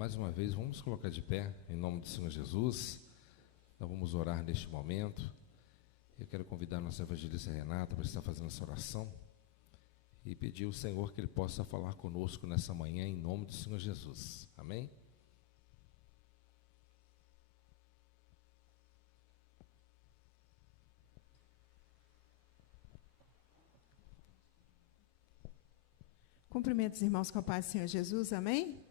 Mais uma vez, vamos colocar de pé, em nome do Senhor Jesus. Nós vamos orar neste momento. Eu quero convidar a nossa evangelista Renata para estar fazendo essa oração e pedir ao Senhor que Ele possa falar conosco nessa manhã, em nome do Senhor Jesus. Amém? Cumprimento os irmãos com a paz do Senhor Jesus, amém?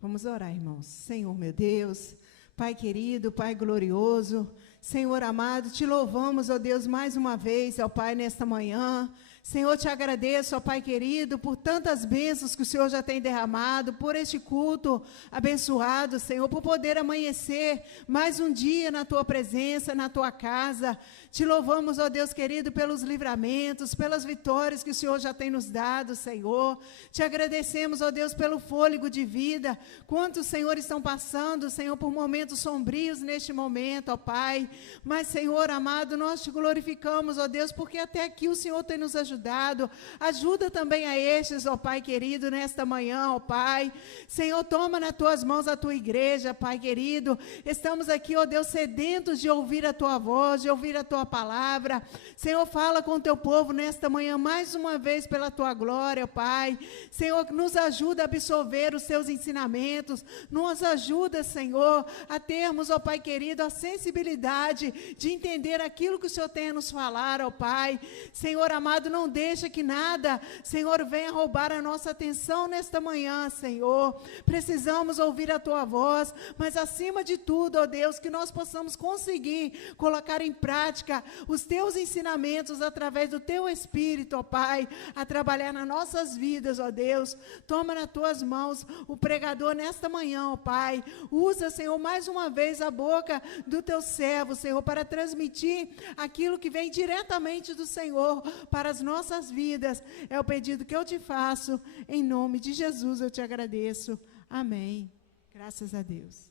Vamos orar, irmãos. Senhor, meu Deus, Pai querido, Pai glorioso, Senhor amado, te louvamos, ó Deus, mais uma vez, ó Pai, nesta manhã. Senhor, te agradeço, ó Pai querido, por tantas bênçãos que o Senhor já tem derramado, por este culto abençoado, Senhor, por poder amanhecer mais um dia na Tua presença, na Tua casa. Te louvamos, ó Deus querido, pelos livramentos, pelas vitórias que o Senhor já tem nos dado, Senhor. Te agradecemos, ó Deus, pelo fôlego de vida. Quantos, Senhor, estão passando, Senhor, por momentos sombrios neste momento, ó Pai. Mas, Senhor amado, nós te glorificamos, ó Deus, porque até aqui o Senhor tem nos ajudado. Ajuda também a estes, ó Pai querido, nesta manhã, ó Pai. Senhor, toma nas Tuas mãos a Tua igreja, Pai querido. Estamos aqui, ó Deus, sedentos de ouvir a Tua voz, de ouvir a Tua palavra. Senhor, fala com o Teu povo nesta manhã, mais uma vez, pela Tua glória, ó Pai. Senhor, nos ajuda a absorver os Teus ensinamentos. Nos ajuda, Senhor, a termos, ó Pai querido, a sensibilidade de entender aquilo que o Senhor tem a nos falar, ó Pai. Senhor amado, não deixa que nada, Senhor, venha roubar a nossa atenção nesta manhã, Senhor. Precisamos ouvir a Tua voz, mas acima de tudo, ó Deus, que nós possamos conseguir colocar em prática os Teus ensinamentos através do Teu Espírito, ó Pai, a trabalhar nas nossas vidas, ó Deus. Toma nas Tuas mãos o pregador nesta manhã, ó Pai. Usa, Senhor, mais uma vez a boca do Teu servo, Senhor, para transmitir aquilo que vem diretamente do Senhor para as nossas vidas. É o pedido que eu te faço, em nome de Jesus eu te agradeço. Amém. Graças a Deus.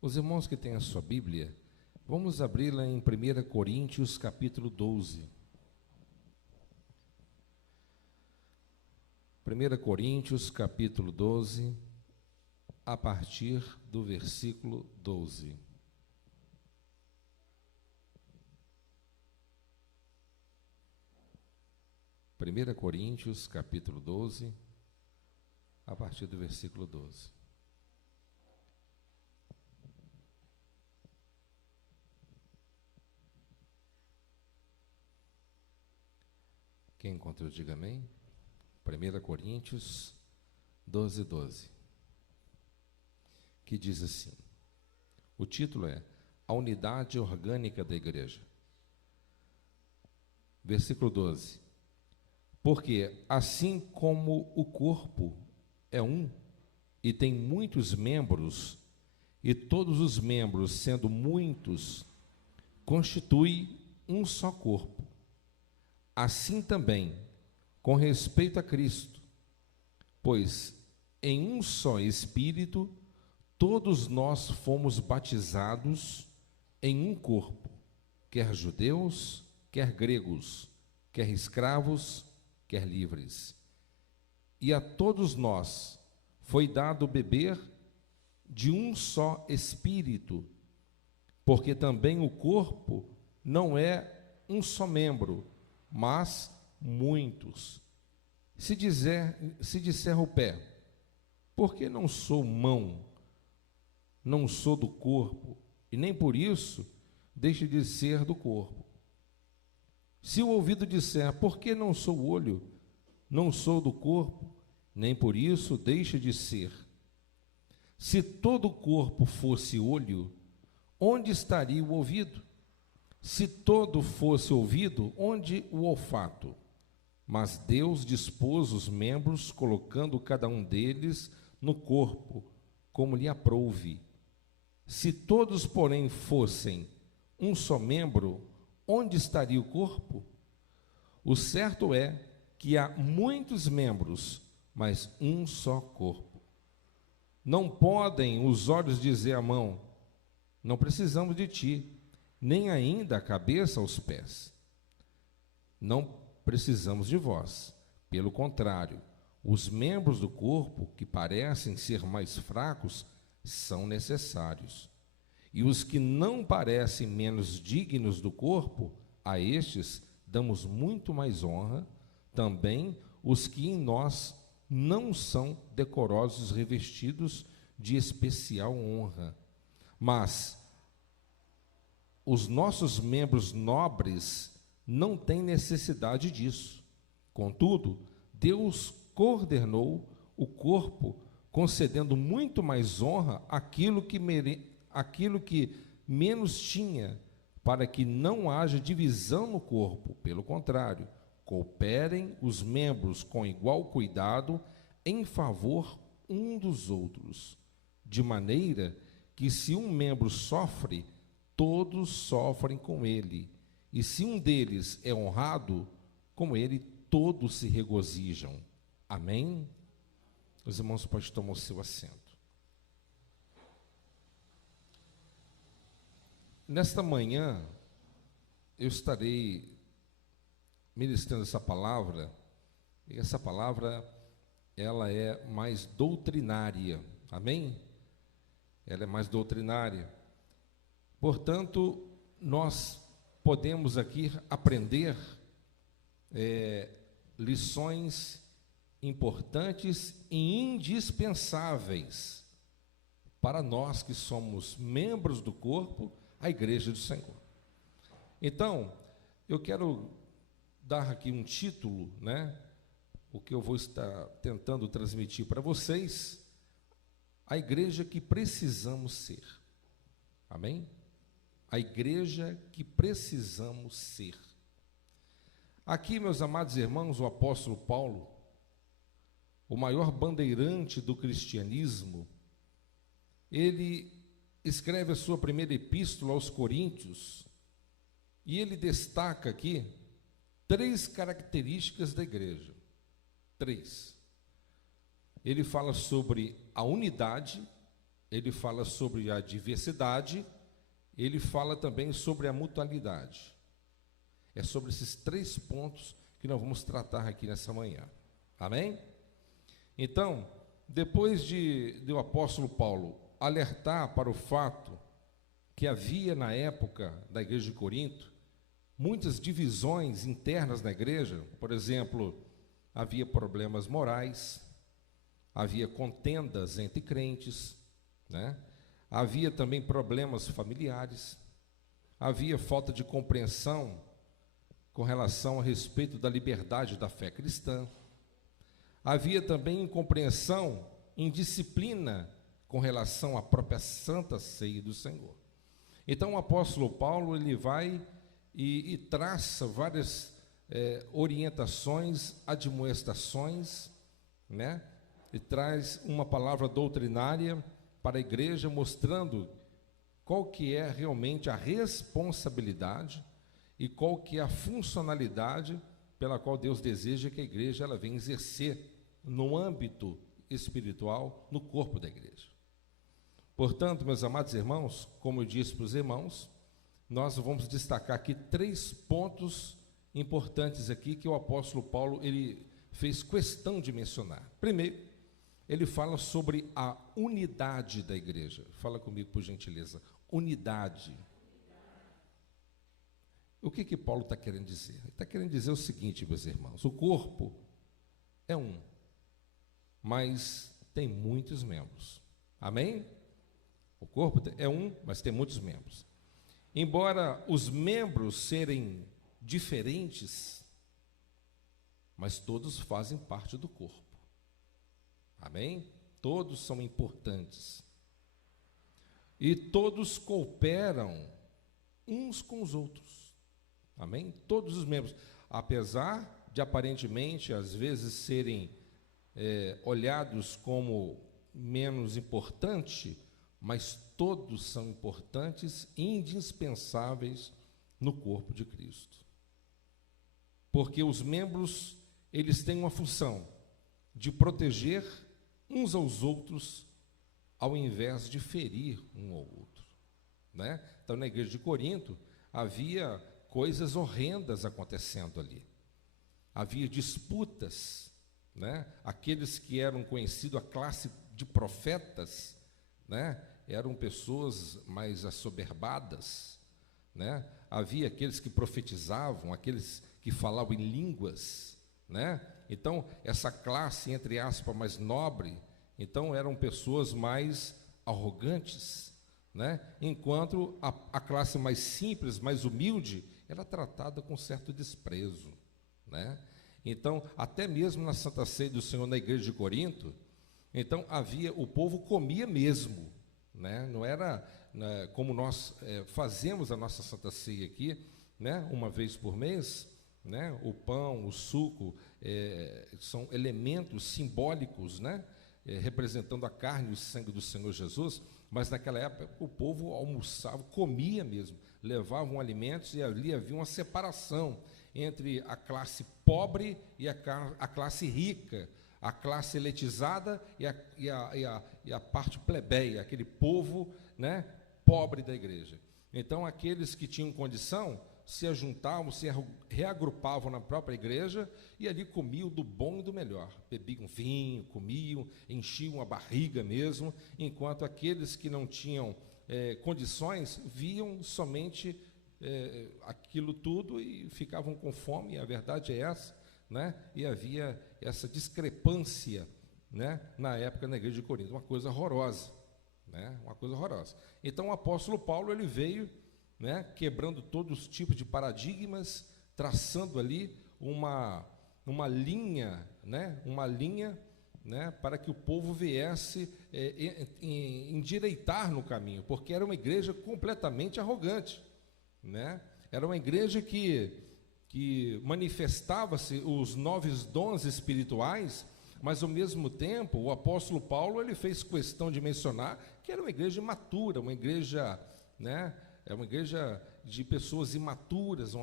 Os irmãos que têm a sua Bíblia, vamos abri-la em 1 Coríntios, capítulo 12. 1 Coríntios, capítulo 12, a partir do versículo 12. Primeira Coríntios, capítulo 12, a partir do versículo 12. Quem encontrou, diga amém. 1 Coríntios 12, 12. Que diz assim, o título é A Unidade Orgânica da Igreja. Versículo 12. Porque assim como o corpo é um e tem muitos membros, e todos os membros, sendo muitos, constituem um só corpo, assim também, com respeito a Cristo, pois em um só Espírito, todos nós fomos batizados em um corpo, quer judeus, quer gregos, quer escravos, quer livres. E a todos nós foi dado beber de um só Espírito, porque também o corpo não é um só membro, mas muitos. Se disser o pé, por que não sou mão, não sou do corpo, e nem por isso deixe de ser do corpo? Se o ouvido disser, por que não sou olho, não sou do corpo, nem por isso deixe de ser. Se todo o corpo fosse olho, onde estaria o ouvido? Se todo fosse ouvido, onde o olfato? Mas Deus dispôs os membros, colocando cada um deles no corpo, como lhe aprouve. Se todos, porém, fossem um só membro, onde estaria o corpo? O certo é que há muitos membros, mas um só corpo. Não podem os olhos dizer à mão, não precisamos de ti, nem ainda a cabeça aos pés. Não precisamos de vós. Pelo contrário, Os membros do corpo que parecem ser mais fracos são necessários. E os que não parecem menos dignos do corpo, a estes damos muito mais honra, também os que em nós não são decorosos, revestidos de especial honra. Mas os nossos membros nobres não têm necessidade disso. Contudo, Deus coordenou o corpo, concedendo muito mais honra àquilo que menos tinha, para que não haja divisão no corpo. Pelo contrário, cooperem os membros com igual cuidado em favor um dos outros, de maneira que, se um membro sofre, todos sofrem com ele, e se um deles é honrado, com ele todos se regozijam. Amém? Os irmãos podem tomar o seu assento. Nesta manhã, eu estarei ministrando essa palavra, e essa palavra, ela é mais doutrinária. Amém? Ela é mais doutrinária. Portanto, nós podemos aqui aprender lições importantes e indispensáveis para nós que somos membros do corpo, a Igreja do Senhor. Então, eu quero dar aqui um título, o que eu vou estar tentando transmitir para vocês, a igreja que precisamos ser. Amém? A igreja que precisamos ser. Aqui, meus amados irmãos, o apóstolo Paulo, o maior bandeirante do cristianismo, ele escreve a sua primeira epístola aos Coríntios, e ele destaca aqui 3 características da igreja. 3. Ele fala sobre a unidade, ele fala sobre a diversidade, ele fala também sobre a mutualidade. É sobre esses 3 pontos que nós vamos tratar aqui nessa manhã. Amém? Então, depois de o apóstolo Paulo alertar para o fato que havia na época da igreja de Corinto muitas divisões internas na igreja, por exemplo, havia problemas morais, havia contendas entre crentes, havia também problemas familiares, havia falta de compreensão com relação a respeito da liberdade da fé cristã, havia também incompreensão, indisciplina com relação à própria Santa Ceia do Senhor. Então o apóstolo Paulo, ele vai e traça várias orientações, admoestações, e traz uma palavra doutrinária para a igreja, mostrando qual que é realmente a responsabilidade e qual que é a funcionalidade pela qual Deus deseja que a igreja ela venha exercer no âmbito espiritual, no corpo da igreja. Portanto, meus amados irmãos, como eu disse para os irmãos, nós vamos destacar aqui 3 pontos importantes aqui que o apóstolo Paulo ele fez questão de mencionar. Primeiro, ele fala sobre a unidade da igreja. Fala comigo, por gentileza. Unidade. O que Paulo está querendo dizer? Ele está querendo dizer o seguinte, meus irmãos: o corpo é um, mas tem muitos membros. Amém? O corpo é um, mas tem muitos membros. Embora os membros serem diferentes, mas todos fazem parte do corpo. Amém? Todos são importantes. E todos cooperam uns com os outros. Amém? Todos os membros, apesar de aparentemente, às vezes, serem olhados como menos importante, mas todos são importantes e indispensáveis no corpo de Cristo. Porque os membros, eles têm uma função de proteger uns aos outros, ao invés de ferir um ao outro. Então, na igreja de Corinto, havia coisas horrendas acontecendo ali. Havia disputas, né? Aqueles que eram conhecidos, a classe de profetas, né? Eram pessoas mais assoberbadas, né? Havia aqueles que profetizavam, aqueles que falavam em línguas, né? Então, essa classe, entre aspas, mais nobre, então eram pessoas mais arrogantes, né? Enquanto a classe mais simples, mais humilde, era tratada com certo desprezo, né? Então, até mesmo na Santa Ceia do Senhor, na igreja de Corinto, então o povo comia mesmo, né? Não era, né, como nós fazemos a nossa Santa Ceia aqui, né? Uma vez por mês, né? O pão, o suco, são elementos simbólicos, né? Representando a carne e o sangue do Senhor Jesus. Mas naquela época o povo almoçava, comia mesmo, levavam alimentos, e ali havia uma separação entre a classe pobre e a classe rica, a classe elitizada e a parte plebeia, aquele povo, né, pobre da igreja. Então, aqueles que tinham condição se ajuntavam, se reagrupavam na própria igreja e ali comiam do bom e do melhor. Bebiam vinho, comiam, enchiam a barriga mesmo, enquanto aqueles que não tinham condições viam somente aquilo tudo e ficavam com fome, e a verdade é essa, né? E havia essa discrepância, né, na época na igreja de Corinto, uma coisa horrorosa, né? Uma coisa horrorosa. Então o apóstolo Paulo, ele veio, né, quebrando todos os tipos de paradigmas, traçando ali uma linha, né, né, para que o povo viesse endireitar no caminho, porque era uma igreja completamente arrogante, né? Era uma igreja que manifestava-se os 9 dons espirituais, mas ao mesmo tempo o apóstolo Paulo, ele fez questão de mencionar que era uma igreja imatura, uma igreja, né, é uma igreja de pessoas imaturas,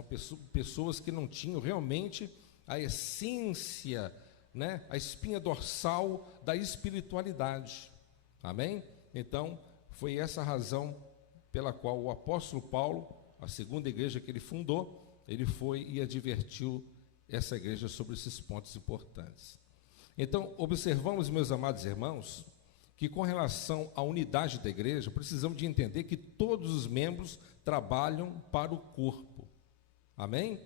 pessoas que não tinham realmente a essência, né, a espinha dorsal da espiritualidade. Amém? Então, foi essa a razão pela qual o apóstolo Paulo, a segunda igreja que ele fundou, ele foi e advertiu essa igreja sobre esses pontos importantes. Então, observamos, meus amados irmãos, que com relação à unidade da igreja, precisamos de entender que todos os membros trabalham para o corpo. Amém?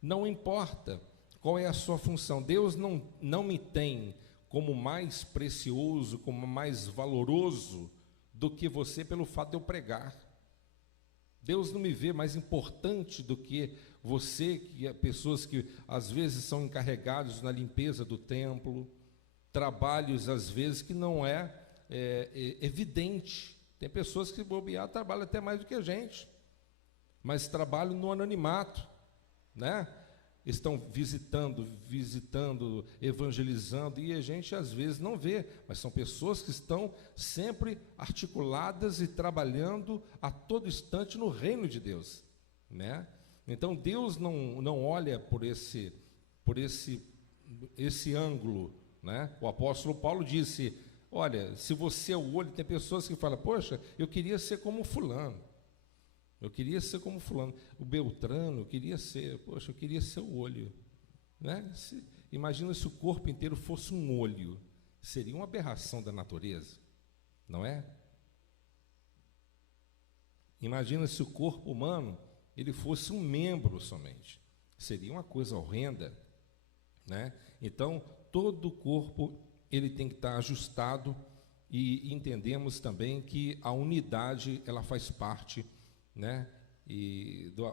Não importa qual é a sua função. Deus não me tem como mais precioso, como mais valoroso do que você pelo fato de eu pregar. Deus não me vê mais importante do que você, que pessoas que às vezes são encarregados na limpeza do templo, trabalhos às vezes que não é evidente. Tem pessoas que bobear trabalham até mais do que a gente, mas trabalham no anonimato, né? Estão visitando, evangelizando, e a gente às vezes não vê, mas são pessoas que estão sempre articuladas e trabalhando a todo instante no reino de Deus, né? Então Deus não olha por esse ângulo, né? O apóstolo Paulo disse: olha, se você é o olho, tem pessoas que falam: poxa, eu queria ser como fulano. Eu queria ser como fulano, o Beltrano, eu queria ser o olho, né? Imagina se o corpo inteiro fosse um olho, seria uma aberração da natureza, não é? Imagina se o corpo humano, ele fosse um membro somente, seria uma coisa horrenda, né? Então, todo o corpo, ele tem que estar ajustado, e entendemos também que a unidade, ela faz parte, né,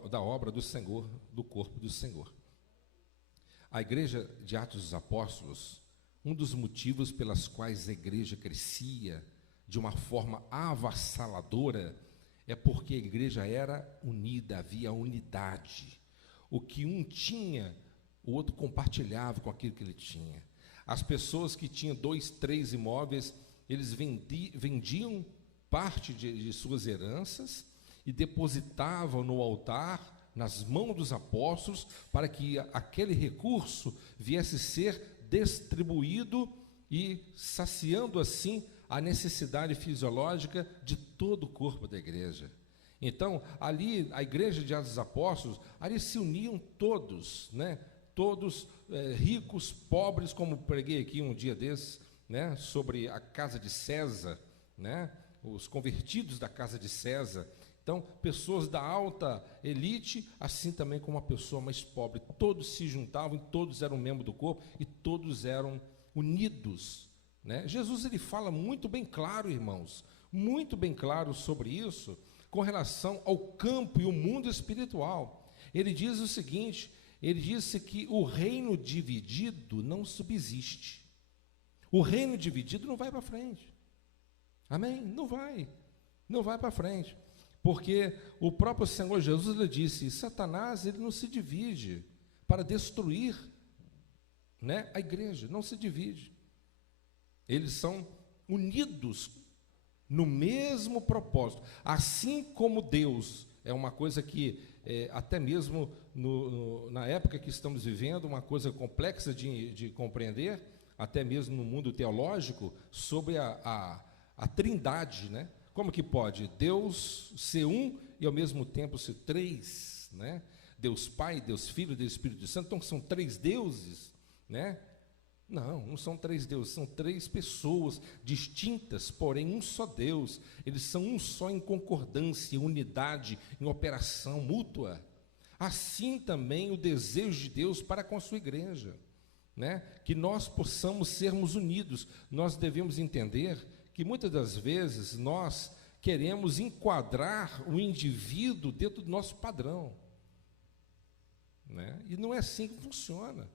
da obra do Senhor, do corpo do Senhor. A igreja de Atos dos Apóstolos, um dos motivos pelas quais a igreja crescia de uma forma avassaladora, é porque a igreja era unida, havia unidade. O que um tinha, o outro compartilhava com aquilo que ele tinha. As pessoas que tinham 2, 3 imóveis, eles vendiam parte de suas heranças e depositavam no altar, nas mãos dos apóstolos, para que aquele recurso viesse ser distribuído e saciando assim a necessidade fisiológica de todo o corpo da igreja. Então, ali, a igreja de Atos dos Apóstolos, ali se uniam todos, né? todos ricos, pobres, como preguei aqui um dia desses, né, sobre a casa de César, né, os convertidos da casa de César. Então, pessoas da alta elite, assim também como a pessoa mais pobre, todos se juntavam, todos eram membros do corpo e todos eram unidos, né? Jesus, ele fala muito bem claro, irmãos, muito bem claro sobre isso, com relação ao campo e o mundo espiritual. Ele diz o seguinte, ele disse que o reino dividido não subsiste. O reino dividido não vai para frente. Amém? Não vai para frente. Porque o próprio Senhor Jesus, ele disse, Satanás, ele não se divide para destruir, né, a igreja, não se divide. Eles são unidos no mesmo propósito. Assim como Deus, é uma coisa que, até mesmo na época que estamos vivendo, uma coisa complexa de compreender, até mesmo no mundo teológico, sobre a trindade, né? Como que pode Deus ser um e ao mesmo tempo ser três, né? Deus Pai, Deus Filho, Deus Espírito Santo, então são três deuses, né? Não são três deuses, são três pessoas distintas, porém um só Deus. Eles são um só em concordância, em unidade, em operação mútua. Assim também o desejo de Deus para com a sua igreja, né? Que nós possamos sermos unidos. Nós devemos entender que muitas das vezes nós queremos enquadrar o indivíduo dentro do nosso padrão, né? E não é assim que funciona.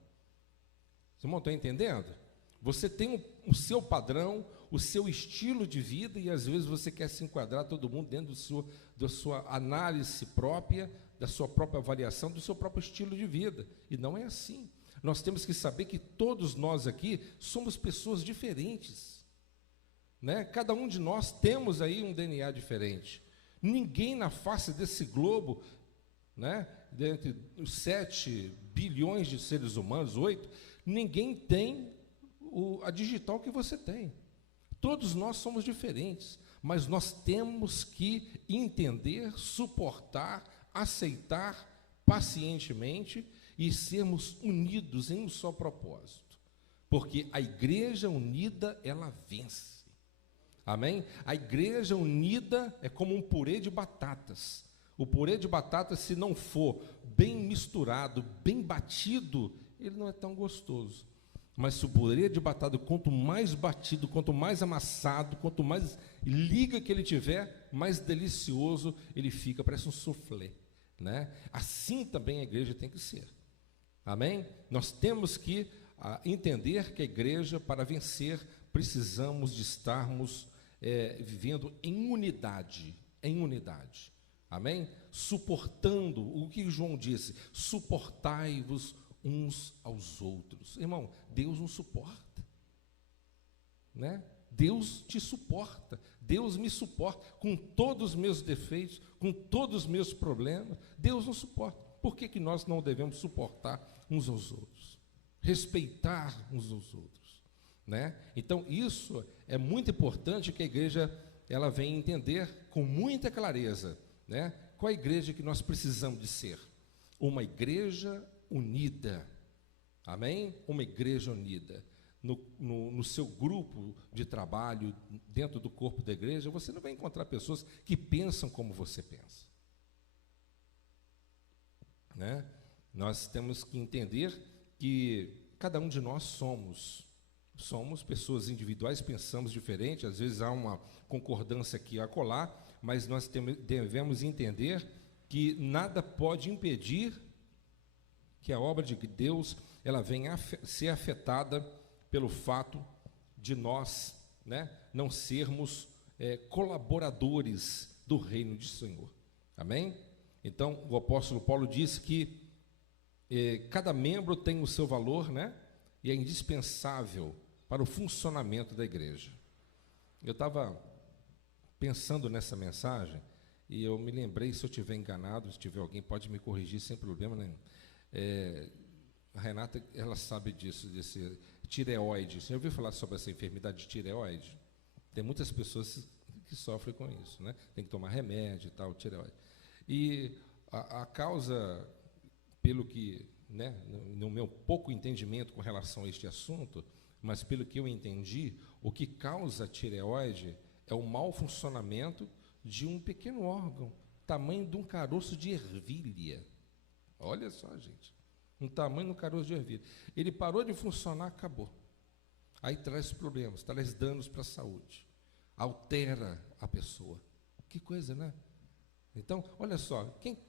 Vocês estão entendendo? Você tem o seu padrão, o seu estilo de vida, e às vezes você quer se enquadrar todo mundo dentro da sua análise própria, da sua própria avaliação, do seu próprio estilo de vida. E não é assim. Nós temos que saber que todos nós aqui somos pessoas diferentes, né? Cada um de nós temos aí um DNA diferente. Ninguém na face desse globo, né, dentre os 7 bilhões de seres humanos, 8, ninguém tem a digital que você tem. Todos nós somos diferentes, mas nós temos que entender, suportar, aceitar pacientemente e sermos unidos em um só propósito. Porque a igreja unida, ela vence. Amém? A igreja unida é como um purê de batatas. O purê de batatas, se não for bem misturado, bem batido, ele não é tão gostoso. Mas se o purê de batata, quanto mais batido, quanto mais amassado, quanto mais liga que ele tiver, mais delicioso ele fica, parece um soufflé, né? Assim também a igreja tem que ser. Amém? Nós temos que entender que a igreja, para vencer, precisamos de estarmos vivendo em unidade, amém? Suportando, o que João disse, suportai-vos uns aos outros. Irmão, Deus nos suporta, né? Deus te suporta, Deus me suporta, com todos os meus defeitos, com todos os meus problemas, Deus nos suporta. Por que nós não devemos suportar uns aos outros? Respeitar uns aos outros, né? Então, isso é muito importante que a igreja ela venha entender com muita clareza, né? Qual a igreja que nós precisamos de ser? Uma igreja unida, amém? Uma igreja unida. No seu grupo de trabalho, dentro do corpo da igreja, você não vai encontrar pessoas que pensam como você pensa, né? Nós temos que entender que cada um de nós somos pessoas individuais, pensamos diferente, às vezes há uma concordância aqui e acolá, mas nós devemos entender que nada pode impedir que a obra de Deus ela venha a ser afetada pelo fato de nós, né, não sermos colaboradores do reino do Senhor. Amém? Então, o apóstolo Paulo disse que cada membro tem o seu valor, né, e é indispensável para o funcionamento da igreja. Eu estava pensando nessa mensagem e eu me lembrei, se eu estiver enganado, se tiver alguém pode me corrigir sem problema nenhum. A Renata, ela sabe disso, desse tireoide. Você já ouviu falar sobre essa enfermidade de tireoide? Tem muitas pessoas que sofrem com isso, né? Tem que tomar remédio e tal, tireoide. E a causa, pelo que né, no meu pouco entendimento com relação a este assunto, mas pelo que eu entendi, o que causa a tireoide é o mau funcionamento de um pequeno órgão, tamanho de um caroço de ervilha. Olha só, gente, um tamanho de um caroço de ervilha. Ele parou de funcionar, acabou. Aí traz problemas, traz danos para a saúde, altera a pessoa. Que coisa, né? Então, olha só,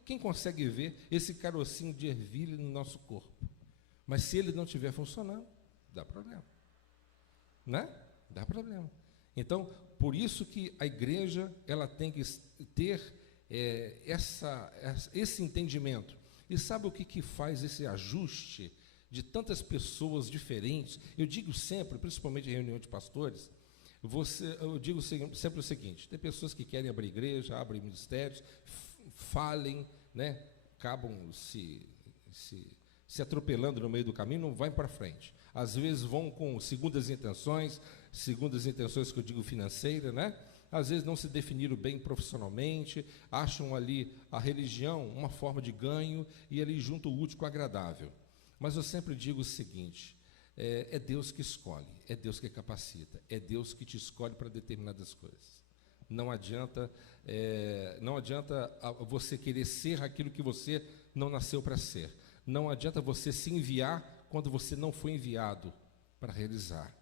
quem consegue ver esse carocinho de ervilha no nosso corpo? Mas se ele não estiver funcionando, dá problema. Né? Dá problema. Então, por isso que a igreja ela tem que ter esse entendimento. E sabe o que faz esse ajuste de tantas pessoas diferentes? Eu digo sempre, principalmente em reunião de pastores, eu digo sempre o seguinte: tem pessoas que querem abrir igreja, abrem ministérios, falem, né, acabam se atropelando no meio do caminho, não vai para frente. Às vezes vão com segundas intenções que eu digo financeira, né? Às vezes não se definiram bem profissionalmente, acham ali a religião uma forma de ganho e ali junto o útil com o agradável. Mas eu sempre digo o seguinte: é Deus que escolhe, é Deus que capacita, é Deus que te escolhe para determinadas coisas. Não adianta você querer ser aquilo que você não nasceu para ser. Não adianta você se enviar quando você não foi enviado para realizar,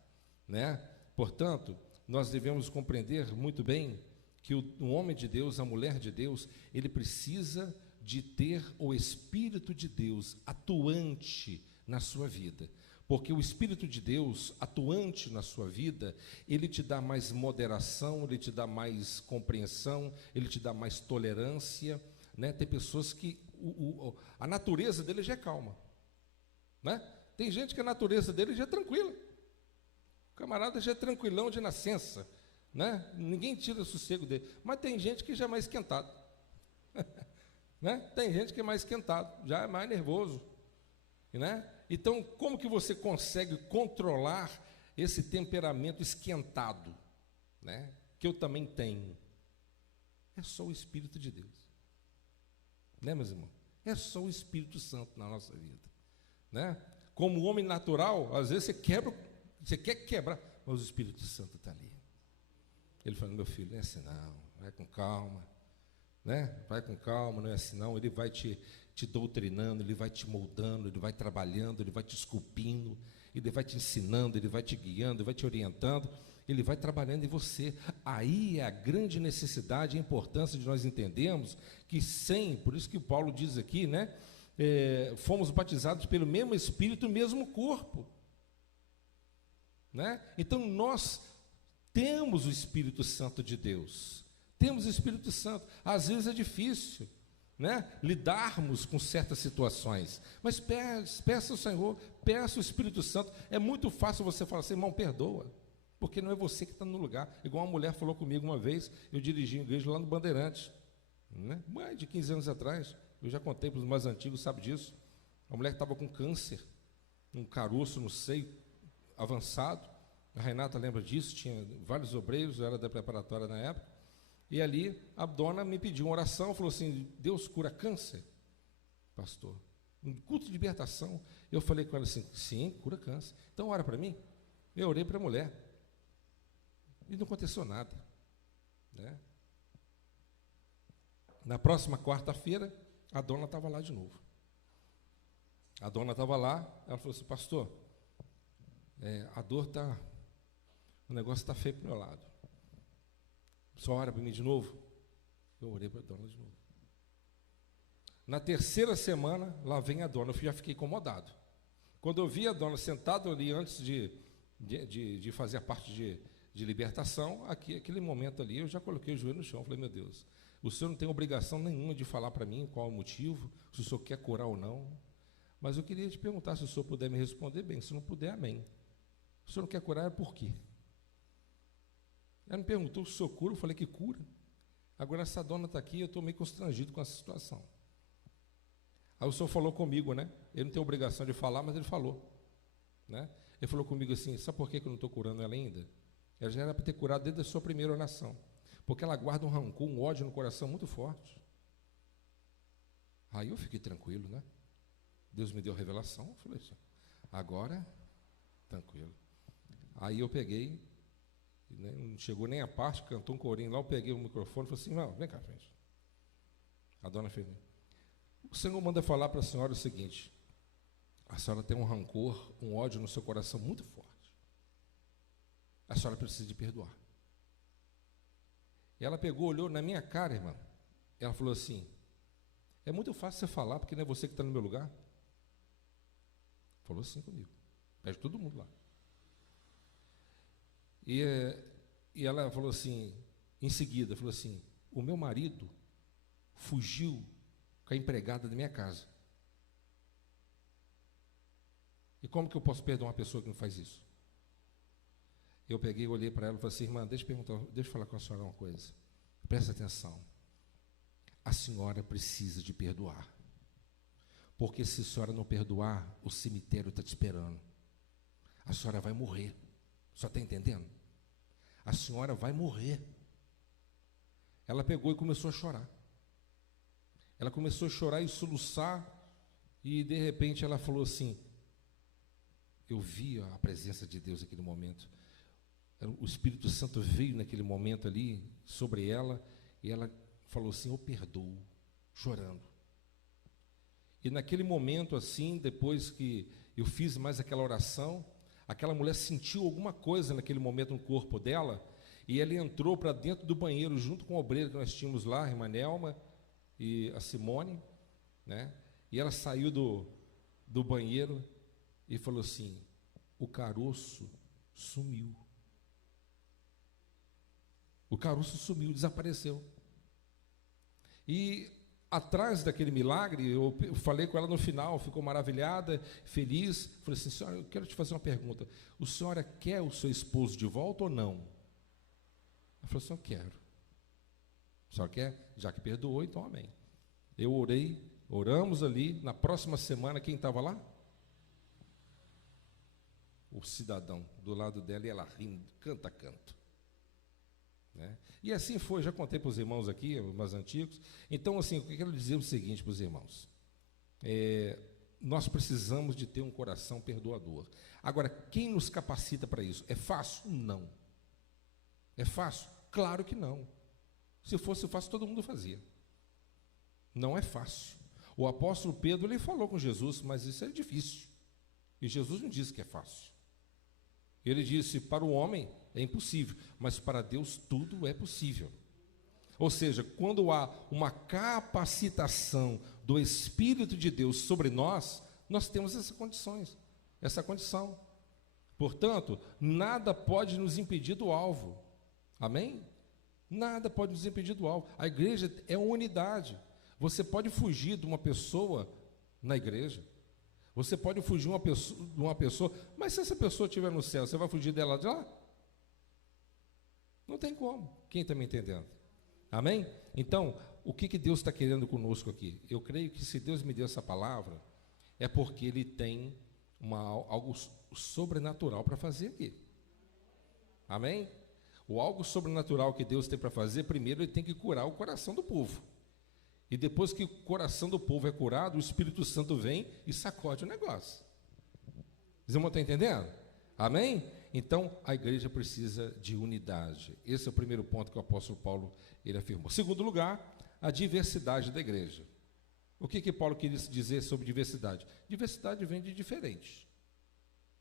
né? Portanto, nós devemos compreender muito bem que o homem de Deus, a mulher de Deus, ele precisa de ter o Espírito de Deus atuante na sua vida. Porque o Espírito de Deus, atuante na sua vida, ele te dá mais moderação, ele te dá mais compreensão, ele te dá mais tolerância, né? Tem pessoas que a natureza dele já é calma, né? Tem gente que a natureza dele já é tranquila. O camarada já é tranquilão de nascença, né? Ninguém tira o sossego dele. Mas tem gente que já é mais esquentado. Né? Tem gente que é mais esquentado, já é mais nervoso, né? Então, como que você consegue controlar esse temperamento esquentado, né? Que eu também tenho? É só o Espírito de Deus, né, meus irmãos? É só o Espírito Santo na nossa vida, né? Como homem natural, às vezes você quer quebrar, mas o Espírito Santo está ali. Ele fala: meu filho, não é assim não, vai com calma, né? Vai com calma, não é assim não. Ele vai te doutrinando, ele vai te moldando, ele vai trabalhando, ele vai te esculpindo, ele vai te ensinando, ele vai te guiando, ele vai te orientando, ele vai trabalhando em você. Aí é a grande necessidade e a importância de nós entendermos que por isso que Paulo diz aqui, né? Fomos batizados pelo mesmo Espírito, mesmo corpo, né? Então nós temos o Espírito Santo de Deus, temos o Espírito Santo. Às vezes é difícil, né, lidarmos com certas situações, mas peça ao Senhor, peça o Espírito Santo. É muito fácil você falar assim: irmão, perdoa, porque não é você que está no lugar. Igual uma mulher falou comigo uma vez, eu dirigi uma igreja lá no Bandeirantes, né, mais de 15 anos atrás. Eu já contei para os mais antigos, sabe disso. A mulher estava com câncer, um caroço no seio avançado. A Renata lembra disso, tinha vários obreiros, eu era da preparatória na época. E ali a dona me pediu uma oração, falou assim: Deus cura câncer, pastor? Um culto de libertação. Eu falei com ela assim: sim, cura câncer. Então ora para mim. Eu orei para a mulher. E não aconteceu nada, né? Na próxima quarta-feira, a dona estava lá de novo. A dona estava lá, ela falou assim: pastor, a dor está, o negócio está feio para o meu lado. Só ora para mim de novo? Eu orei para a dona de novo. Na terceira semana, lá vem a dona, eu já fiquei incomodado. Quando eu vi a dona sentada ali antes de fazer a parte de libertação, aquele momento ali, eu já coloquei o joelho no chão, falei: meu Deus, o senhor não tem obrigação nenhuma de falar para mim qual é o motivo, se o senhor quer curar ou não, mas eu queria te perguntar, se o senhor puder me responder bem, se não puder, amém. O senhor não quer curar, é por quê? Ela me perguntou se o senhor cura, eu falei que cura. Agora essa dona está aqui, eu estou meio constrangido com essa situação. Aí o senhor falou comigo, né? Ele não tem obrigação de falar, mas ele falou, né? Ele falou comigo assim: sabe por que eu não estou curando ela ainda? Ela já era para ter curado desde a sua primeira oração, porque ela guarda um rancor, um ódio no coração muito forte. Aí eu fiquei tranquilo, né? Deus me deu revelação, eu falei assim, agora, tranquilo. Aí eu peguei, não chegou nem a parte, cantou um corinho lá, eu peguei o microfone e falei assim, não, vem cá, frente. A dona Firmina, o Senhor manda falar para a senhora o seguinte, a senhora tem um rancor, um ódio no seu coração muito forte. A senhora precisa de perdoar. E ela pegou, olhou na minha cara, irmã, ela falou assim, é muito fácil você falar, porque não é você que está no meu lugar. Falou assim comigo, pede todo mundo lá. E ela falou assim, em seguida, falou assim, o meu marido fugiu com a empregada da minha casa. E como que eu posso perdoar uma pessoa que não faz isso? Eu peguei, olhei para ela e falei assim, irmã, deixa eu falar com a senhora uma coisa. Presta atenção. A senhora precisa de perdoar. Porque se a senhora não perdoar, o cemitério está te esperando. A senhora vai morrer. Só está entendendo? A senhora vai morrer. Ela pegou e começou a chorar. Ela começou a chorar e soluçar, e de repente ela falou assim, eu vi a presença de Deus naquele momento. O Espírito Santo veio naquele momento ali sobre ela, e ela falou assim, eu perdoo, chorando. E naquele momento assim, depois que eu fiz mais aquela oração, aquela mulher sentiu alguma coisa naquele momento no corpo dela, e ela entrou para dentro do banheiro, junto com a obreira que nós tínhamos lá, a irmã Nelma e a Simone, né? E ela saiu do banheiro e falou assim, o caroço sumiu. O caroço sumiu, desapareceu. E atrás daquele milagre, eu falei com ela no final, ficou maravilhada, feliz. Falei assim, senhora, eu quero te fazer uma pergunta. O senhora quer o seu esposo de volta ou não? Ela falou assim, eu quero. A senhora quer? Já que perdoou, então amém. Eu oramos ali. Na próxima semana, quem estava lá? O cidadão do lado dela, e ela rindo, canta, canto. Né? E assim foi, já contei para os irmãos aqui, os mais antigos. Então, assim, eu quero dizer o seguinte para os irmãos. Nós precisamos de ter um coração perdoador. Agora, quem nos capacita para isso? É fácil? Não. É fácil? Claro que não. Se fosse fácil, todo mundo fazia. Não é fácil. O apóstolo Pedro, ele falou com Jesus, mas isso é difícil. E Jesus não disse que é fácil. Ele disse, para o homem é impossível, mas para Deus tudo é possível. Ou seja, quando há uma capacitação do Espírito de Deus sobre nós, nós temos essa condição. Portanto, nada pode nos impedir do alvo. Amém? Nada pode nos impedir do alvo. A igreja é uma unidade. Você pode fugir de uma pessoa na igreja. Você pode fugir de uma pessoa, mas se essa pessoa estiver no céu, você vai fugir dela de lá? Não tem como. Quem está me entendendo? Amém? Então, o que Deus está querendo conosco aqui? Eu creio que se Deus me deu essa palavra, é porque Ele tem algo sobrenatural para fazer aqui. Amém? O algo sobrenatural que Deus tem para fazer, primeiro Ele tem que curar o coração do povo. E depois que o coração do povo é curado, o Espírito Santo vem e sacode o negócio. Os irmãos estão entendendo? Amém? Então, a igreja precisa de unidade. Esse é o primeiro ponto que o apóstolo Paulo ele afirmou. Segundo lugar, a diversidade da igreja. O que Paulo queria dizer sobre diversidade? Diversidade vem de diferente.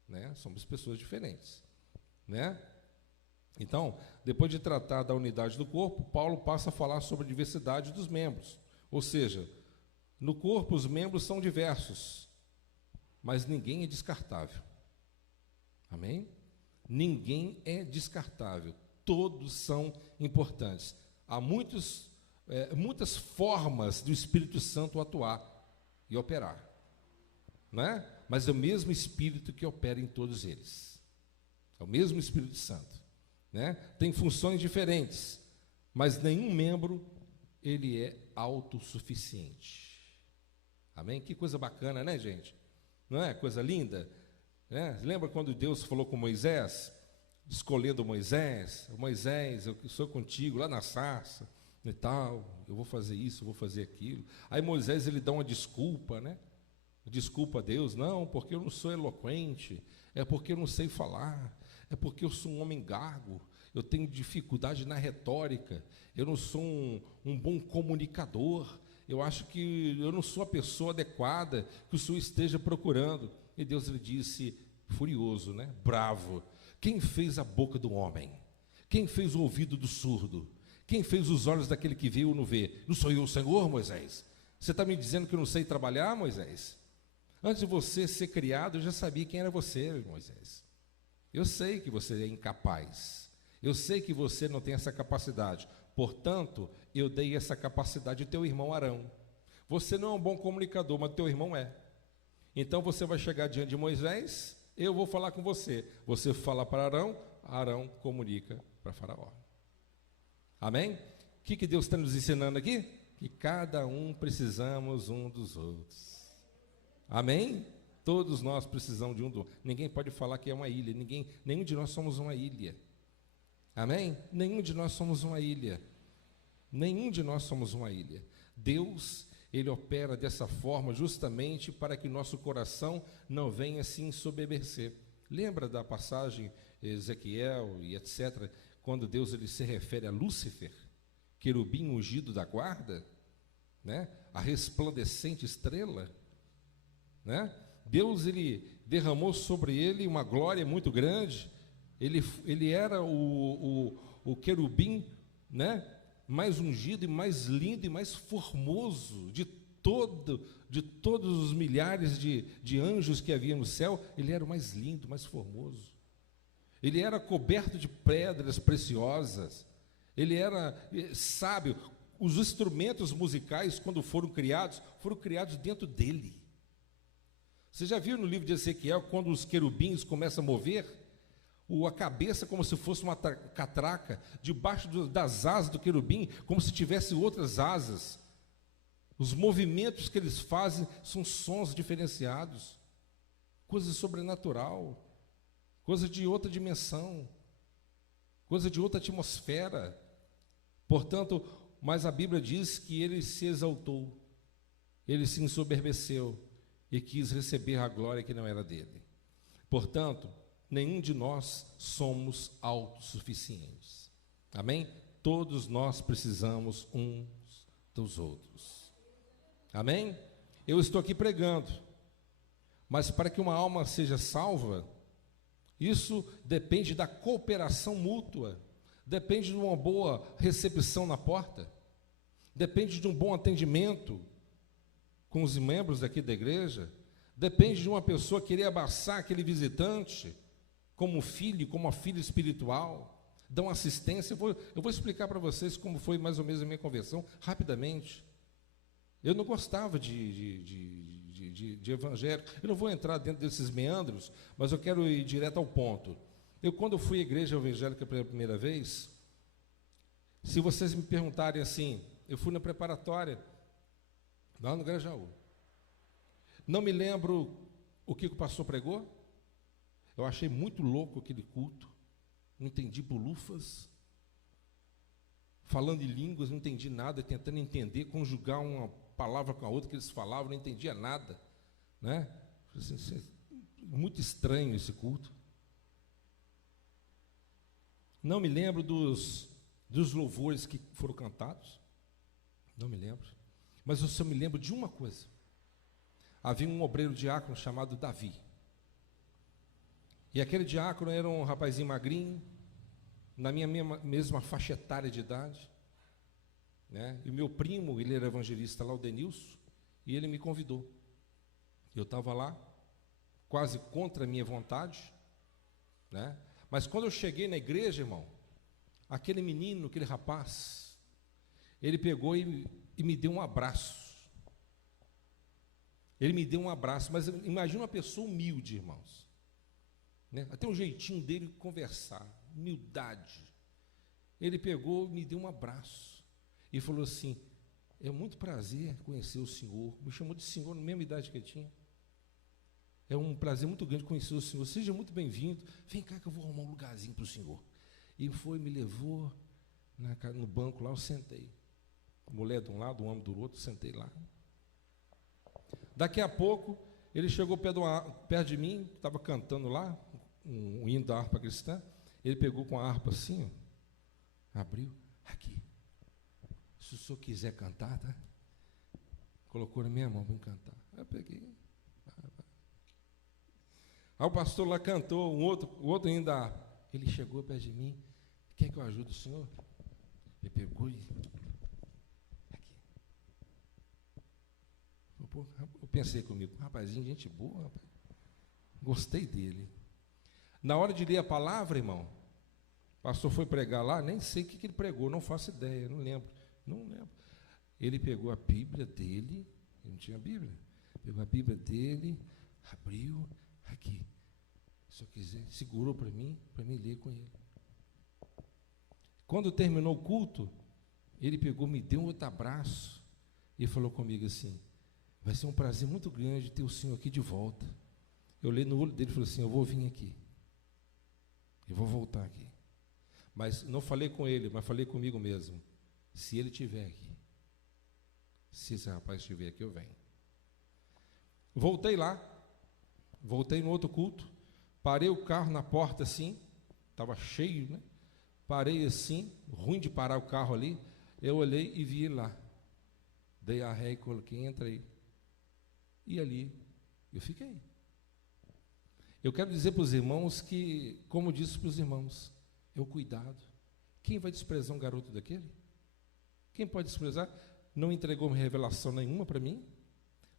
Né? Somos pessoas diferentes. Né? Então, depois de tratar da unidade do corpo, Paulo passa a falar sobre a diversidade dos membros. Ou seja, no corpo os membros são diversos, mas ninguém é descartável. Amém? Ninguém é descartável, todos são importantes. Há muitas formas do Espírito Santo atuar e operar, não é? Mas é o mesmo Espírito que opera em todos eles, é o mesmo Espírito Santo, né? Tem funções diferentes, mas nenhum membro ele é autossuficiente. Amém? Que coisa bacana, né, gente? Não é? Coisa linda. Lembra quando Deus falou com Moisés, escolhendo Moisés, eu sou contigo lá na sarça e tal, eu vou fazer isso, eu vou fazer aquilo. Aí Moisés ele dá uma desculpa, né? desculpa a Deus, não, porque eu não sou eloquente, é porque eu não sei falar, é porque eu sou um homem gago, eu tenho dificuldade na retórica, eu não sou um bom comunicador, eu acho que eu não sou a pessoa adequada que o Senhor esteja procurando. E Deus lhe disse, furioso, né? Bravo, quem fez a boca do homem? Quem fez o ouvido do surdo? Quem fez os olhos daquele que vê ou não vê? Não sou eu o Senhor, Moisés? Você está me dizendo que eu não sei trabalhar, Moisés? Antes de você ser criado, eu já sabia quem era você, Moisés. Eu sei que você é incapaz. Eu sei que você não tem essa capacidade. Portanto, eu dei essa capacidade ao teu irmão Arão. Você não é um bom comunicador, mas teu irmão é. Então você vai chegar diante de Moisés, eu vou falar com você. Você fala para Arão, Arão comunica para Faraó. Amém? O que Deus está nos ensinando aqui? Que cada um precisamos um dos outros. Amém? Todos nós precisamos de um do outro. Ninguém pode falar que é uma ilha. Nenhum de nós somos uma ilha. Amém? Nenhum de nós somos uma ilha. Nenhum de nós somos uma ilha. Deus, Ele opera dessa forma justamente para que nosso coração não venha se ensoberbecer. Lembra da passagem Ezequiel e etc., quando Deus ele se refere a Lúcifer, querubim ungido da guarda, né? A resplandecente estrela, né? Deus ele derramou sobre ele uma glória muito grande. Ele era o querubim, né? Mais ungido e mais lindo e mais formoso de todos os milhares de anjos que havia no céu. Ele era o mais lindo, mais formoso. Ele era coberto de pedras preciosas. Ele era sábio. Os instrumentos musicais, quando foram criados dentro dele. Você já viu no livro de Ezequiel, quando os querubins começam a mover, a cabeça como se fosse uma catraca, debaixo das asas do querubim, como se tivesse outras asas. Os movimentos que eles fazem são sons diferenciados, coisa sobrenatural, coisa de outra dimensão, coisa de outra atmosfera. Portanto, mas a Bíblia diz que ele se exaltou, ele se ensoberbeceu e quis receber a glória que não era dele. Portanto, nenhum de nós somos autossuficientes. Amém? Todos nós precisamos uns dos outros. Amém? Eu estou aqui pregando, mas para que uma alma seja salva, isso depende da cooperação mútua, depende de uma boa recepção na porta, depende de um bom atendimento com os membros aqui da igreja, depende de uma pessoa querer abraçar aquele visitante como um filho, como uma filha espiritual, dar uma assistência. Eu vou explicar para vocês como foi mais ou menos a minha conversão, rapidamente. Eu não gostava de evangelho, eu não vou entrar dentro desses meandros, mas eu quero ir direto ao ponto. Quando eu fui à igreja evangélica pela primeira vez, se vocês me perguntarem assim, eu fui na preparatória, lá no Grajaú. Não me lembro o que o pastor pregou. Eu achei muito louco aquele culto. Não entendi bolufas. Falando em línguas, não entendi nada, tentando entender, conjugar uma palavra com a outra que eles falavam, não entendia nada, né? Muito estranho esse culto. Não me lembro dos louvores que foram cantados. Não me lembro. Mas eu só me lembro de uma coisa. Havia um obreiro diácono chamado Davi. E aquele diácono era um rapazinho magrinho, na minha mesma faixa etária de idade, né? E o meu primo, ele era evangelista lá, o Denilson, e ele me convidou. Eu estava lá, quase contra a minha vontade, né? Mas quando eu cheguei na igreja, irmão, aquele menino, aquele rapaz, ele pegou e me deu um abraço. Ele me deu um abraço, mas imagina uma pessoa humilde, irmãos, né? Até um jeitinho dele conversar, humildade. Ele pegou e me deu um abraço e falou assim: é muito prazer conhecer o senhor. Me chamou de senhor na mesma idade que ele tinha. É um prazer muito grande conhecer o senhor. Seja muito bem-vindo. Vem cá que eu vou arrumar um lugarzinho para o senhor. E foi, me levou no banco lá, eu sentei. Mulher de um lado, o homem do outro, sentei lá. Daqui a pouco, ele chegou perto de mim, estava cantando lá, um hino da harpa cristã, ele pegou com a harpa assim, ó, abriu, aqui, se o senhor quiser cantar, tá? Colocou na minha mão para cantar. Aí eu peguei. Aí o pastor lá cantou, o outro ainda, ele chegou perto de mim, quer que eu ajude o senhor? Ele pegou e, aqui. Eu pensei comigo, rapazinho, gente boa, rapaz. Gostei dele. Na hora de ler a palavra, irmão, o pastor foi pregar lá, nem sei o que ele pregou, não faço ideia, não lembro. Ele pegou a Bíblia dele, ele não tinha Bíblia, pegou a Bíblia dele, abriu, aqui, se eu quiser, segurou para mim ler com ele. Quando terminou o culto, ele pegou, me deu um outro abraço e falou comigo assim, vai ser um prazer muito grande ter o senhor aqui de volta. Eu olhei no olho dele e falei assim, eu vou vir aqui, eu vou voltar aqui. Mas não falei com ele, mas falei comigo mesmo, se ele estiver aqui, se esse rapaz estiver aqui, eu venho. Voltei lá, voltei no outro culto, parei o carro na porta assim, estava cheio, né? Parei assim, ruim de parar o carro ali, eu olhei e vi ele lá. Dei a ré e coloquei, entrei. E ali, eu fiquei. Eu quero dizer para os irmãos que, como disse para os irmãos, é o cuidado. Quem vai desprezar um garoto daquele? Quem pode desprezar? Não entregou revelação nenhuma para mim,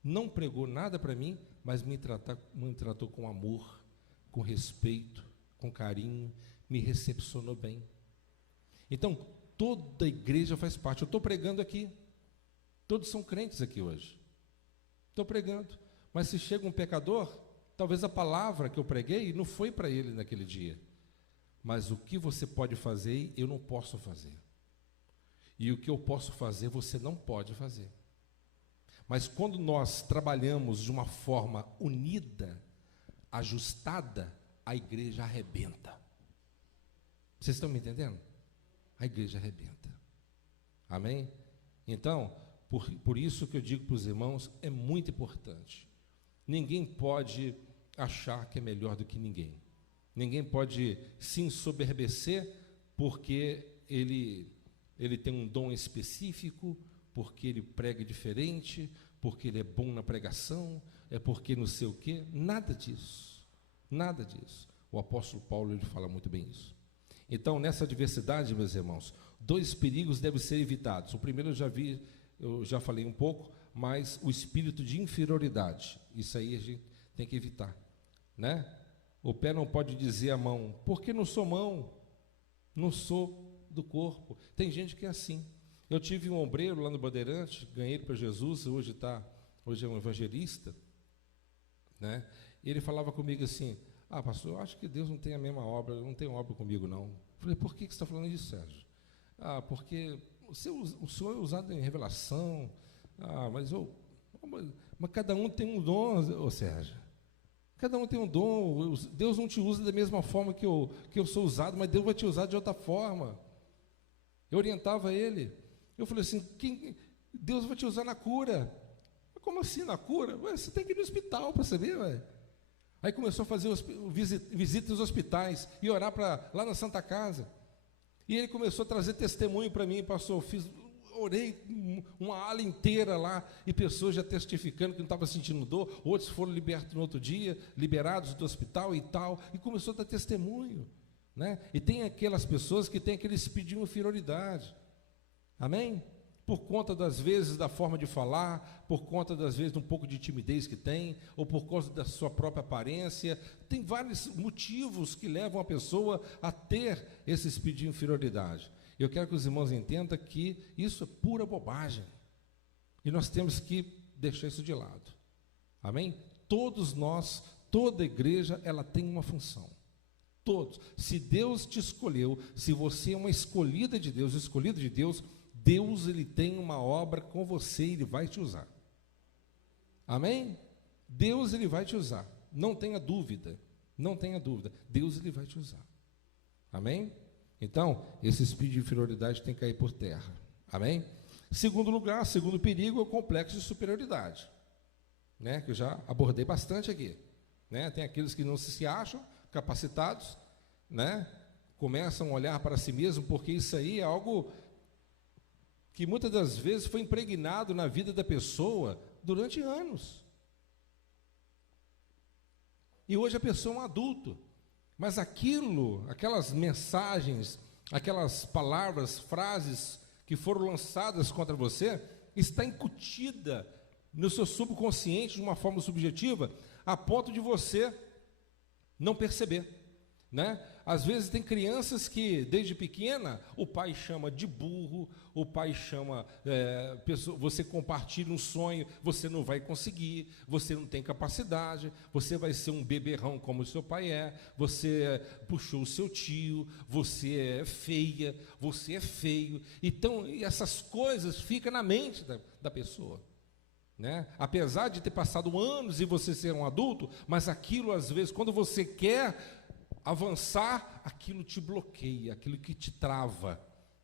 não pregou nada para mim, mas me tratou com amor, com respeito, com carinho, me recepcionou bem. Então, toda a igreja faz parte. Eu estou pregando aqui, todos são crentes aqui hoje. Estou pregando, mas se chega um pecador, talvez a palavra que eu preguei não foi para ele naquele dia, mas o que você pode fazer, eu não posso fazer. E o que eu posso fazer, você não pode fazer. Mas quando nós trabalhamos de uma forma unida, ajustada, a igreja arrebenta. Vocês estão me entendendo? A igreja arrebenta. Amém? Então, por isso que eu digo para os irmãos, é muito importante. Ninguém pode achar que é melhor do que ninguém. Ninguém pode se ensoberbecer porque ele tem um dom específico, porque ele prega diferente, porque ele é bom na pregação, é porque não sei o quê. Nada disso. Nada disso. O apóstolo Paulo ele fala muito bem isso. Então, nessa diversidade, meus irmãos, 2 perigos devem ser evitados. O primeiro eu já falei um pouco, mas o espírito de inferioridade. Isso aí a gente tem que evitar, né? O pé não pode dizer à mão, porque não sou mão, não sou do corpo. Tem gente que é assim. Eu tive um ombreiro lá no Bandeirante, ganhei ele para Jesus, hoje é um evangelista, né? E ele falava comigo assim, pastor, eu acho que Deus não tem a mesma obra, não tem obra comigo não. Eu falei, por que você está falando isso, Sérgio? Porque o senhor é usado em revelação, mas cada um tem um dom, Sérgio. Cada um tem um dom, Deus não te usa da mesma forma que eu sou usado, mas Deus vai te usar de outra forma. Eu orientava ele, eu falei assim, Deus vai te usar na cura. Como assim na cura? Você tem que ir no hospital para saber, ué. Aí começou a fazer visitas aos hospitais e orar lá na Santa Casa. E ele começou a trazer testemunho para mim, pastor, orei uma ala inteira lá, e pessoas já testificando que não estavam sentindo dor, outros foram libertos no outro dia, liberados do hospital e tal, e começou a dar testemunho, né? E tem aquelas pessoas que têm aquele espírito de inferioridade, amém? Por conta das vezes da forma de falar, por conta das vezes de um pouco de timidez que tem, ou por causa da sua própria aparência, tem vários motivos que levam a pessoa a ter esse espírito de inferioridade. Eu quero que os irmãos entendam que isso é pura bobagem. E nós temos que deixar isso de lado. Amém? Todos nós, toda igreja, ela tem uma função. Todos. Se Deus te escolheu, se você é uma escolhida de Deus, escolhido de Deus, Deus ele tem uma obra com você e Ele vai te usar. Amém? Deus ele vai te usar. Não tenha dúvida. Não tenha dúvida. Deus ele vai te usar. Amém? Então, esse espírito de inferioridade tem que cair por terra. Amém? Segundo lugar, segundo perigo é o complexo de superioridade. né, que eu já abordei bastante aqui, né? Tem aqueles que não se acham capacitados, né, começam a olhar para si mesmo, porque isso aí é algo que muitas das vezes foi impregnado na vida da pessoa durante anos. E hoje a pessoa é um adulto, mas aquelas mensagens, aquelas palavras, frases que foram lançadas contra você, está incutida no seu subconsciente de uma forma subjetiva, a ponto de você não perceber, né? Às vezes tem crianças que, desde pequena, o pai chama de burro, o pai chama, você compartilha um sonho, você não vai conseguir, você não tem capacidade, você vai ser um beberrão como o seu pai é, você puxou o seu tio, você é feia, você é feio. Então, essas coisas ficam na mente da pessoa, né? Apesar de ter passado anos e você ser um adulto, mas aquilo, às vezes, quando você quer avançar, aquilo te bloqueia, aquilo que te trava,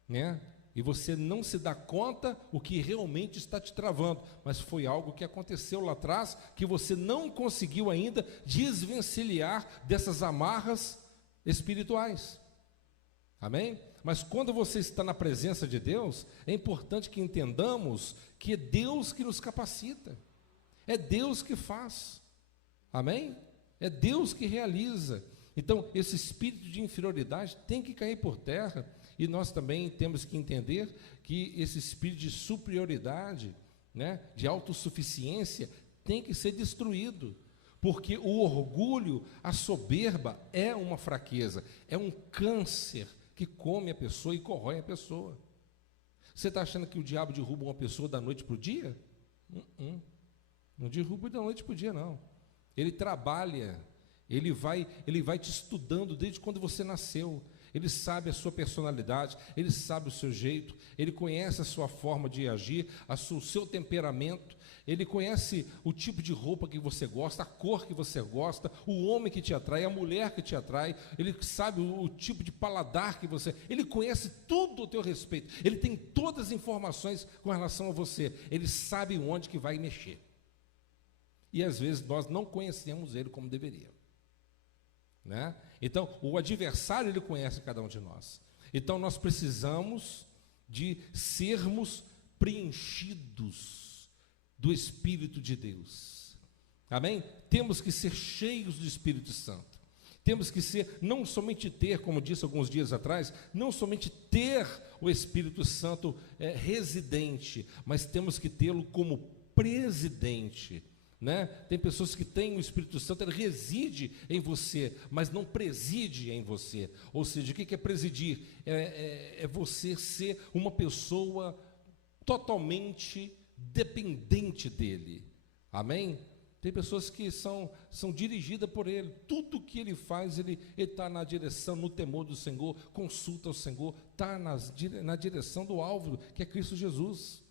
né? E você não se dá conta o que realmente está te travando, mas foi algo que aconteceu lá atrás, que você não conseguiu ainda desvencilhar dessas amarras espirituais. Amém? Mas quando você está na presença de Deus, é importante que entendamos que é Deus que nos capacita, é Deus que faz, amém? É Deus que realiza. Então, esse espírito de inferioridade tem que cair por terra, e nós também temos que entender que esse espírito de superioridade, né, de autossuficiência, tem que ser destruído, porque o orgulho, a soberba é uma fraqueza, é um câncer que come a pessoa e corrói a pessoa. Você está achando que o diabo derruba uma pessoa da noite para o dia? Não derruba da noite para o dia, não. Ele trabalha. Ele vai te estudando desde quando você nasceu. Ele sabe a sua personalidade, ele sabe o seu jeito, ele conhece a sua forma de agir, o seu temperamento, ele conhece o tipo de roupa que você gosta, a cor que você gosta, o homem que te atrai, a mulher que te atrai, ele sabe o tipo de paladar que você... Ele conhece tudo ao teu respeito, ele tem todas as informações com relação a você, ele sabe onde que vai mexer. E às vezes nós não conhecemos ele como deveríamos, né? Então, o adversário, ele conhece cada um de nós. Então, nós precisamos de sermos preenchidos do Espírito de Deus. Amém? Temos que ser cheios do Espírito Santo. Temos que ser, não somente ter, como disse alguns dias atrás, não somente ter o Espírito Santo residente, mas temos que tê-lo como presidente, né? Tem pessoas que têm o Espírito Santo, ele reside em você, mas não preside em você. Ou seja, o que é presidir? É você ser uma pessoa totalmente dependente dele. Amém? Tem pessoas que são dirigidas por ele. Tudo que ele faz, ele está na direção, no temor do Senhor, consulta o Senhor, está na direção do alvo, que é Cristo Jesus.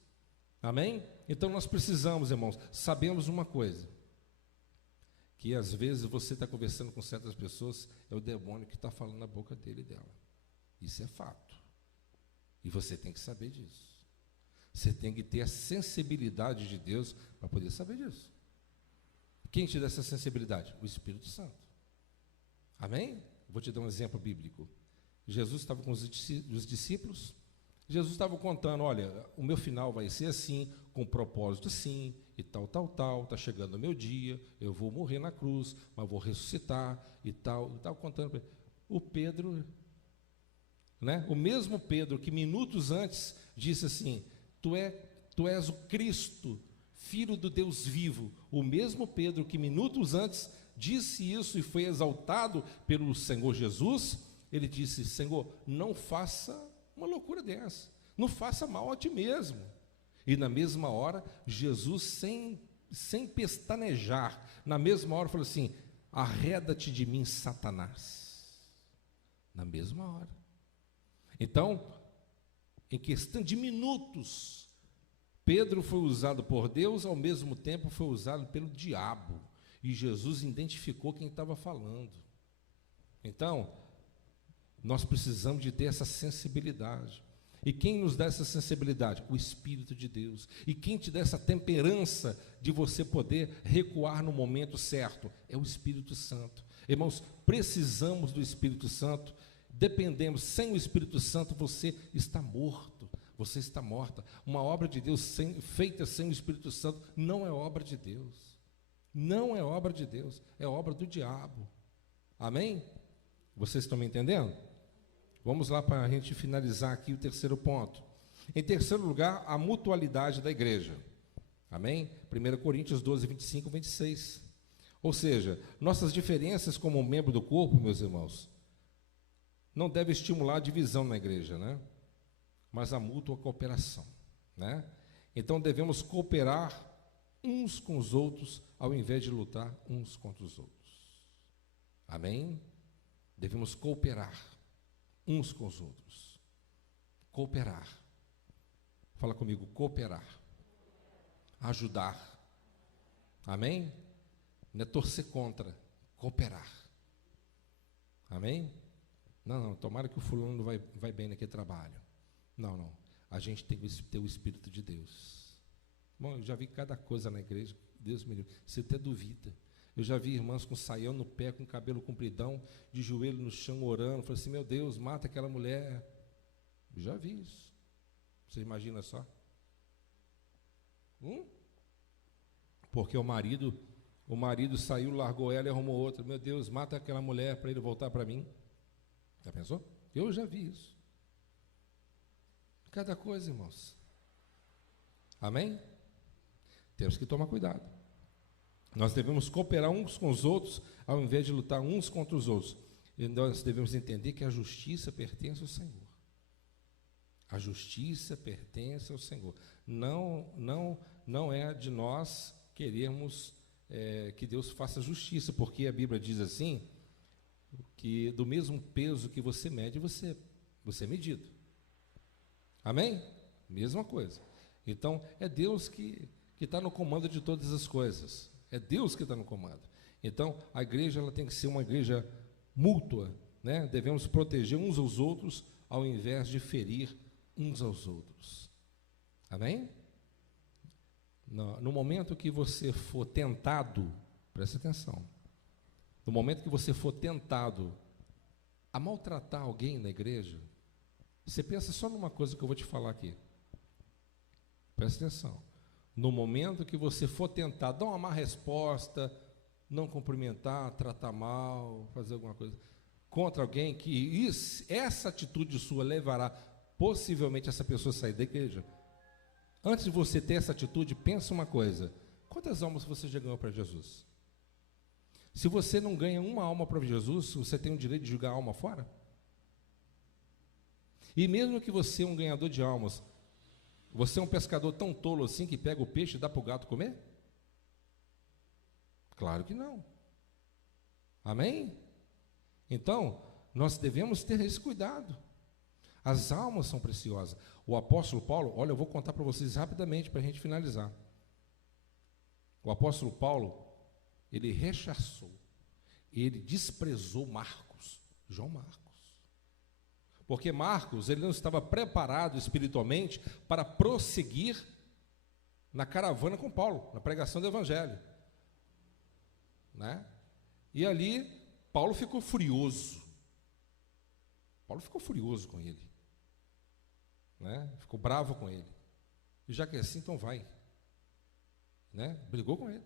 Amém? Então nós precisamos, irmãos, sabemos uma coisa, que às vezes você está conversando com certas pessoas, é o demônio que está falando na boca dele e dela. Isso é fato. E você tem que saber disso. Você tem que ter a sensibilidade de Deus para poder saber disso. Quem te dá essa sensibilidade? O Espírito Santo. Amém? Vou te dar um exemplo bíblico. Jesus estava com os discípulos. Jesus estava contando, olha, o meu final vai ser assim, com propósito assim, e tal, está chegando o meu dia, eu vou morrer na cruz, mas vou ressuscitar, e tal, contando para ele. O Pedro, né, o mesmo Pedro que minutos antes disse assim, tu és o Cristo, Filho do Deus vivo, o mesmo Pedro que minutos antes disse isso e foi exaltado pelo Senhor Jesus, ele disse, Senhor, não faça uma loucura dessa, não faça mal a ti mesmo. E na mesma hora, Jesus, sem pestanejar, na mesma hora falou assim, arreda-te de mim, Satanás. Na mesma hora. Então, em questão de minutos, Pedro foi usado por Deus, ao mesmo tempo foi usado pelo diabo, e Jesus identificou quem estava falando. Então, nós precisamos de ter essa sensibilidade. E quem nos dá essa sensibilidade? O Espírito de Deus. E quem te dá essa temperança de você poder recuar no momento certo? É o Espírito Santo. Irmãos, precisamos do Espírito Santo. Dependemos. Sem o Espírito Santo, você está morto. Você está morta. Uma obra de Deus feita sem o Espírito Santo não é obra de Deus. Não é obra de Deus. É obra do diabo. Amém? Vocês estão me entendendo? Vamos lá para a gente finalizar aqui o terceiro ponto. Em terceiro lugar, a mutualidade da igreja. Amém? 1 Coríntios 12, 25, 26. Ou seja, nossas diferenças como membro do corpo, meus irmãos, não devem estimular a divisão na igreja, né? Mas a mútua cooperação, né? Então devemos cooperar uns com os outros, ao invés de lutar uns contra os outros. Amém? Devemos cooperar uns com os outros. Cooperar. Fala comigo, cooperar. Ajudar. Amém? Não é torcer contra, cooperar. Amém? Não, tomara que o fulano vai bem naquele trabalho. Não. A gente tem que ter o Espírito de Deus. Bom, eu já vi cada coisa na igreja, Deus me livre, você até duvida. Eu já vi irmãs com saião no pé, com cabelo compridão, de joelho no chão, orando. Falei assim, meu Deus, mata aquela mulher. Eu já vi isso. Você imagina só? Porque o marido saiu, largou ela e arrumou outra. Meu Deus, mata aquela mulher para ele voltar para mim. Já pensou? Eu já vi isso. Cada coisa, irmãos. Amém? Temos que tomar cuidado. Nós devemos cooperar uns com os outros, ao invés de lutar uns contra os outros. E nós devemos entender que a justiça pertence ao Senhor. A justiça pertence ao Senhor. Não é de nós querermos que Deus faça justiça, porque a Bíblia diz assim, que do mesmo peso que você mede, você é medido. Amém? Mesma coisa. Então, é Deus que está no comando de todas as coisas. É Deus que está no comando. Então, a igreja ela tem que ser uma igreja mútua, né? Devemos proteger uns aos outros, ao invés de ferir uns aos outros. Amém? No momento que você for tentado, preste atenção, no momento que você for tentado a maltratar alguém na igreja, você pensa só numa coisa que eu vou te falar aqui. Preste atenção. No momento que você for tentar dar uma má resposta, não cumprimentar, tratar mal, fazer alguma coisa contra alguém, que essa atitude sua levará possivelmente essa pessoa a sair da igreja. Antes de você ter essa atitude, pensa uma coisa: quantas almas você já ganhou para Jesus? Se você não ganha uma alma para Jesus, você tem o direito de jogar a alma fora? E mesmo que você é um ganhador de almas, você é um pescador tão tolo assim que pega o peixe e dá para o gato comer? Claro que não. Amém? Então, nós devemos ter esse cuidado. As almas são preciosas. O apóstolo Paulo, olha, eu vou contar para vocês rapidamente para a gente finalizar. O apóstolo Paulo, ele rechaçou, ele desprezou Marcos, João Marcos. Porque Marcos, ele não estava preparado espiritualmente para prosseguir na caravana com Paulo, na pregação do evangelho, né? E ali, Paulo ficou furioso. Paulo ficou furioso com ele, né? Ficou bravo com ele. E já que é assim, então vai, né? Brigou com ele.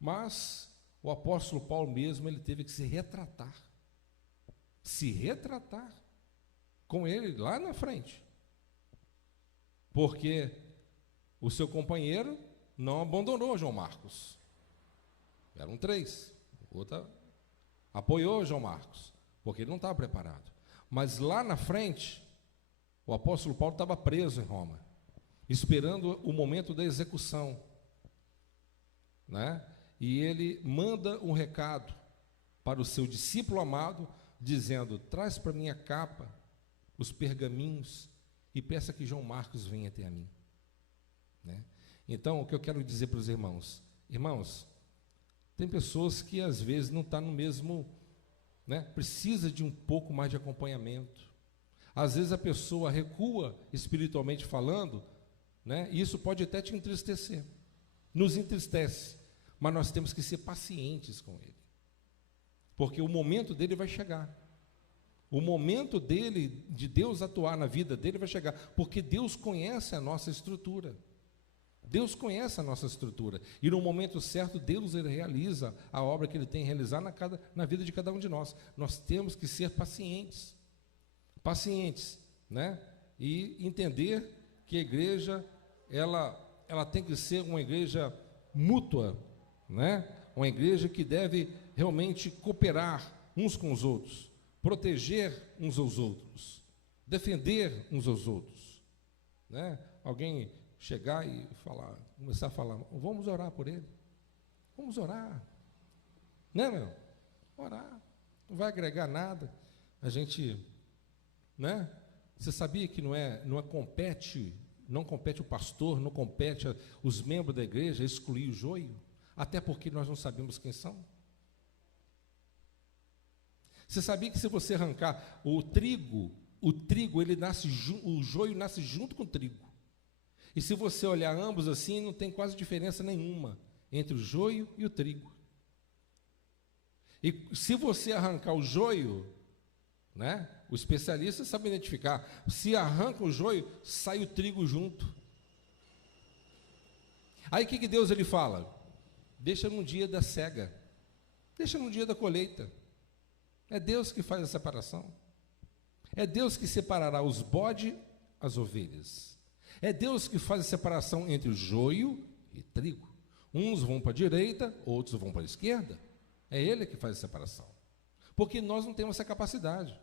Mas o apóstolo Paulo mesmo, ele teve que se retratar com ele lá na frente, porque o seu companheiro não abandonou João Marcos. Eram 3, o outro apoiou João Marcos, porque ele não estava preparado. Mas lá na frente, o apóstolo Paulo estava preso em Roma, esperando o momento da execução, né? E ele manda um recado para o seu discípulo amado, dizendo: traz para mim a capa, os pergaminhos, e peça que João Marcos venha até a mim, né? Então, o que eu quero dizer para os irmãos, tem pessoas que às vezes não estão no mesmo, né? Precisa de um pouco mais de acompanhamento. Às vezes a pessoa recua espiritualmente falando, né? E isso pode até te entristecer, nos entristece, mas nós temos que ser pacientes com ele, porque o momento dele vai chegar, o momento dele, de Deus atuar na vida dele vai chegar, porque Deus conhece a nossa estrutura, Deus conhece a nossa estrutura, e no momento certo Deus ele realiza a obra que ele tem realizado na vida de cada um de nós. Nós temos que ser pacientes, né? E entender que a igreja ela tem que ser uma igreja mútua, né? Uma igreja que deve realmente cooperar uns com os outros, proteger uns aos outros, defender uns aos outros, né? Alguém chegar e começar a falar, vamos orar por ele, vamos orar, né, meu? Orar, não vai agregar nada, a gente, né? Você sabia que não compete o pastor, não compete os membros da igreja excluir o joio, até porque nós não sabemos quem são. Você sabia que se você arrancar o trigo ele nasce, o joio nasce junto com o trigo. E se você olhar ambos assim, não tem quase diferença nenhuma entre o joio e o trigo. E se você arrancar o joio, né, o especialista sabe identificar, se arranca o joio, sai o trigo junto. Aí o que Deus ele fala? Deixa num dia da cega, deixa num dia da colheita. É Deus que faz a separação. É Deus que separará os bodes, as ovelhas. É Deus que faz a separação entre o joio e trigo. Uns vão para a direita, outros vão para a esquerda. É Ele que faz a separação. Porque nós não temos essa capacidade.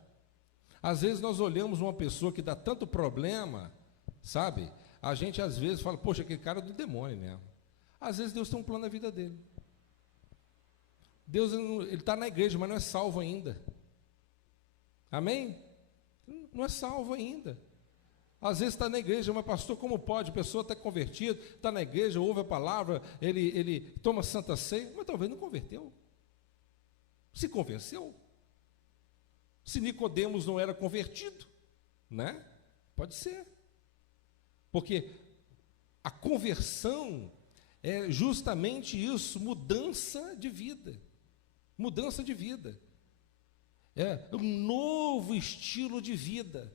Às vezes nós olhamos uma pessoa que dá tanto problema, sabe? A gente às vezes fala, poxa, aquele cara é do demônio mesmo. Às vezes Deus tem um plano na vida dele. Deus, ele está na igreja, mas não é salvo ainda. Amém? Não é salvo ainda. Às vezes está na igreja, mas pastor, como pode? A pessoa está convertida, está na igreja, ouve a palavra, ele toma santa ceia, mas talvez não converteu. Se convenceu. Se Nicodemos não era convertido, né? Pode ser. Porque a conversão é justamente isso, mudança de vida. Mudança de vida. É um novo estilo de vida.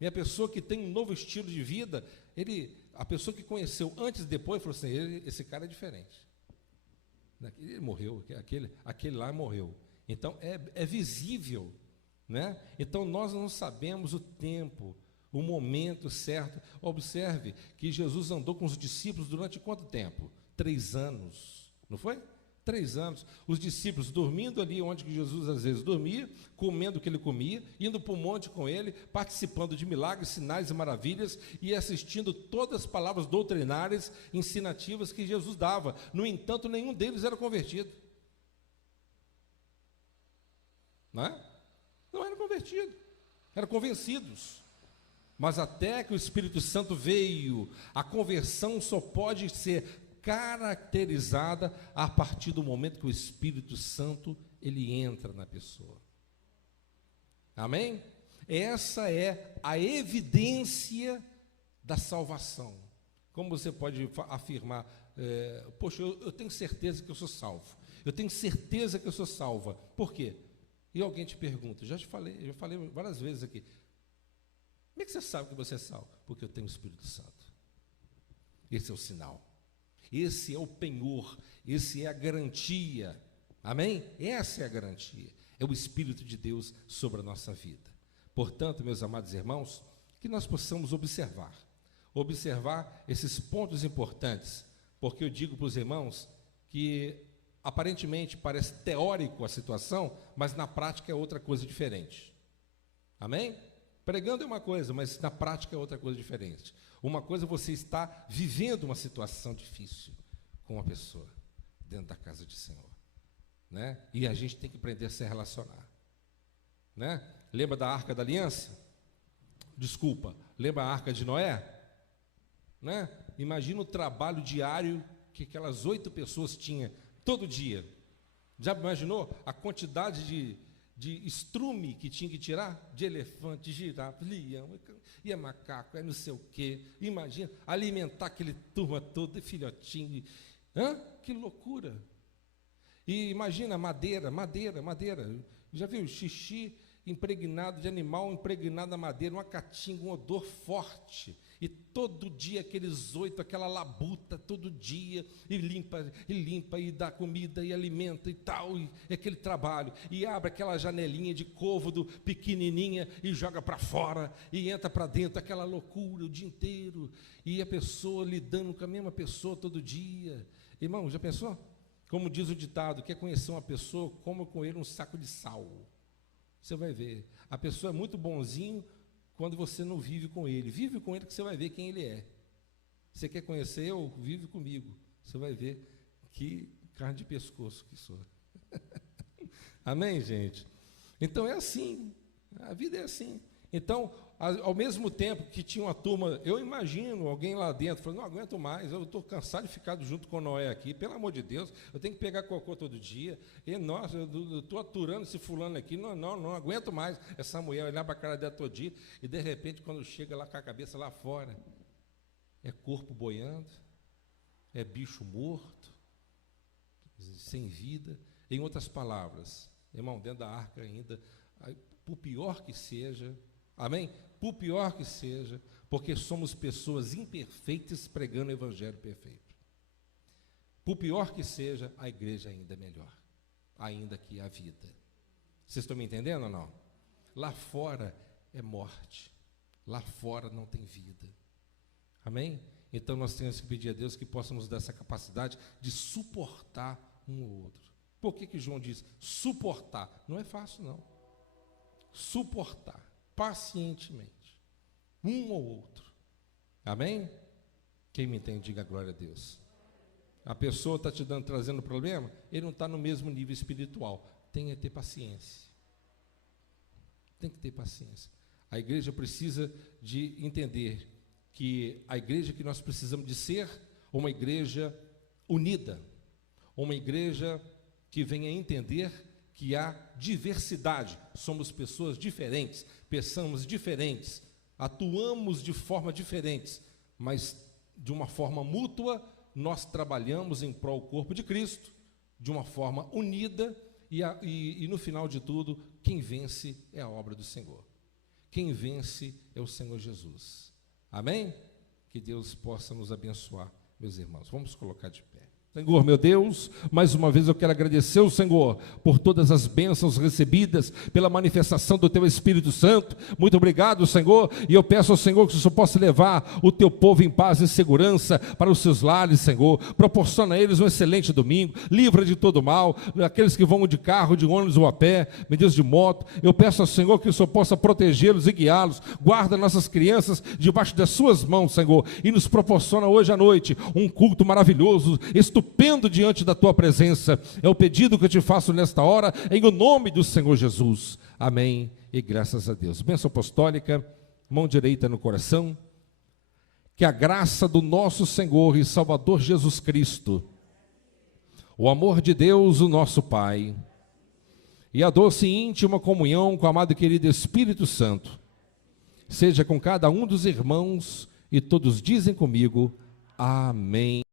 E a pessoa que tem um novo estilo de vida, a pessoa que conheceu antes e depois, falou assim, esse cara é diferente. Ele morreu, aquele lá morreu. Então, é visível, né? Então, nós não sabemos o tempo, o momento certo. Observe que Jesus andou com os discípulos durante quanto tempo? 3 anos, não foi? 3 anos, os discípulos dormindo ali onde Jesus às vezes dormia, comendo o que ele comia, indo para o monte com ele, participando de milagres, sinais e maravilhas e assistindo todas as palavras doutrinárias, ensinativas que Jesus dava. No entanto, nenhum deles era convertido. Não é? Não eram convertidos, eram convencidos. Mas até que o Espírito Santo veio, a conversão só pode ser caracterizada a partir do momento que o Espírito Santo ele entra na pessoa. Amém? Essa é a evidência da salvação. Como você pode afirmar, poxa, eu tenho certeza que eu sou salvo. Eu tenho certeza que eu sou salva. Por quê? E alguém te pergunta, já falei várias vezes aqui. Como é que você sabe que você é salvo? Porque eu tenho o Espírito Santo. Esse é o sinal. Esse é o penhor, esse é a garantia, amém? Essa é a garantia, é o Espírito de Deus sobre a nossa vida. Portanto, meus amados irmãos, que nós possamos observar esses pontos importantes, porque eu digo para os irmãos que aparentemente parece teórico a situação, mas na prática é outra coisa diferente, amém? Pregando é uma coisa, mas na prática é outra coisa diferente. Uma coisa é você está vivendo uma situação difícil com uma pessoa dentro da casa do Senhor, né? E a gente tem que aprender a se relacionar, né? Lembra da Arca da Aliança? Lembra a Arca de Noé? Né? Imagina o trabalho diário que aquelas 8 pessoas tinham todo dia. Já imaginou a quantidade de estrume que tinha que tirar, de elefante, de girafa, leão, e macaco, não sei o quê. Imagina, alimentar aquele turma toda, filhotinho. Que loucura! E imagina madeira. Já viu xixi impregnado de animal, impregnado na madeira, uma caatinga, um odor forte. E todo dia aqueles 8, aquela labuta, todo dia, e limpa, e dá comida, e alimenta e tal, e aquele trabalho. E abre aquela janelinha de côvodo pequenininha e joga para fora, e entra para dentro, aquela loucura o dia inteiro. E a pessoa lidando com a mesma pessoa todo dia. Irmão, já pensou? Como diz o ditado, quer conhecer uma pessoa, coma com ele um saco de sal. Você vai ver. A pessoa é muito bonzinho quando você não vive com ele. Vive com ele que você vai ver quem ele é. Você quer conhecer eu? Vive comigo. Você vai ver que carne de pescoço que sou. Amém, gente? Então é assim. A vida é assim. Então, ao mesmo tempo que tinha uma turma, eu imagino alguém lá dentro falando, não aguento mais, eu estou cansado de ficar junto com Noé aqui, pelo amor de Deus, eu tenho que pegar cocô todo dia, e nossa, eu estou aturando esse fulano aqui, não aguento mais essa mulher olhar para a cara dela todo dia, e de repente quando chega lá com a cabeça lá fora, é corpo boiando, é bicho morto, sem vida, em outras palavras, irmão, dentro da arca ainda, por pior que seja, amém? Por pior que seja, porque somos pessoas imperfeitas pregando o evangelho perfeito. Por pior que seja, a igreja ainda é melhor, ainda que a vida. Vocês estão me entendendo ou não? Lá fora é morte, lá fora não tem vida. Amém? Então nós temos que pedir a Deus que possamos dar essa capacidade de suportar um ou outro. Por que João diz suportar? Não é fácil não. Suportar pacientemente, um ou outro. Amém? Quem me entende, diga glória a Deus. A pessoa está te trazendo problema, ele não está no mesmo nível espiritual. Tem que ter paciência. Tem que ter paciência. A igreja precisa de entender que a igreja que nós precisamos de ser, uma igreja unida, uma igreja que venha entender que há diversidade, somos pessoas diferentes, pensamos diferentes, atuamos de forma diferentes, mas de uma forma mútua, nós trabalhamos em prol do corpo de Cristo, de uma forma unida, e no final de tudo, quem vence é a obra do Senhor. Quem vence é o Senhor Jesus. Amém? Que Deus possa nos abençoar, meus irmãos. Vamos colocar de pé. Senhor, meu Deus, mais uma vez eu quero agradecer ao Senhor por todas as bênçãos recebidas, pela manifestação do Teu Espírito Santo. Muito obrigado, Senhor, e eu peço ao Senhor que o Senhor possa levar o Teu povo em paz e segurança para os seus lares, Senhor. Proporciona a eles um excelente domingo, livra de todo mal, aqueles que vão de carro, de ônibus ou a pé, meu Deus, de moto. Eu peço ao Senhor que o Senhor possa protegê-los e guiá-los. Guarda nossas crianças debaixo das suas mãos, Senhor, e nos proporciona hoje à noite um culto maravilhoso, estupendo diante da Tua presença. É o pedido que eu te faço nesta hora, em o nome do Senhor Jesus. Amém e graças a Deus. Bênção apostólica, mão direita no coração. Que a graça do nosso Senhor e Salvador Jesus Cristo, o amor de Deus, o nosso Pai, e a doce e íntima comunhão com o amado e querido Espírito Santo, seja com cada um dos irmãos, e todos dizem comigo, amém.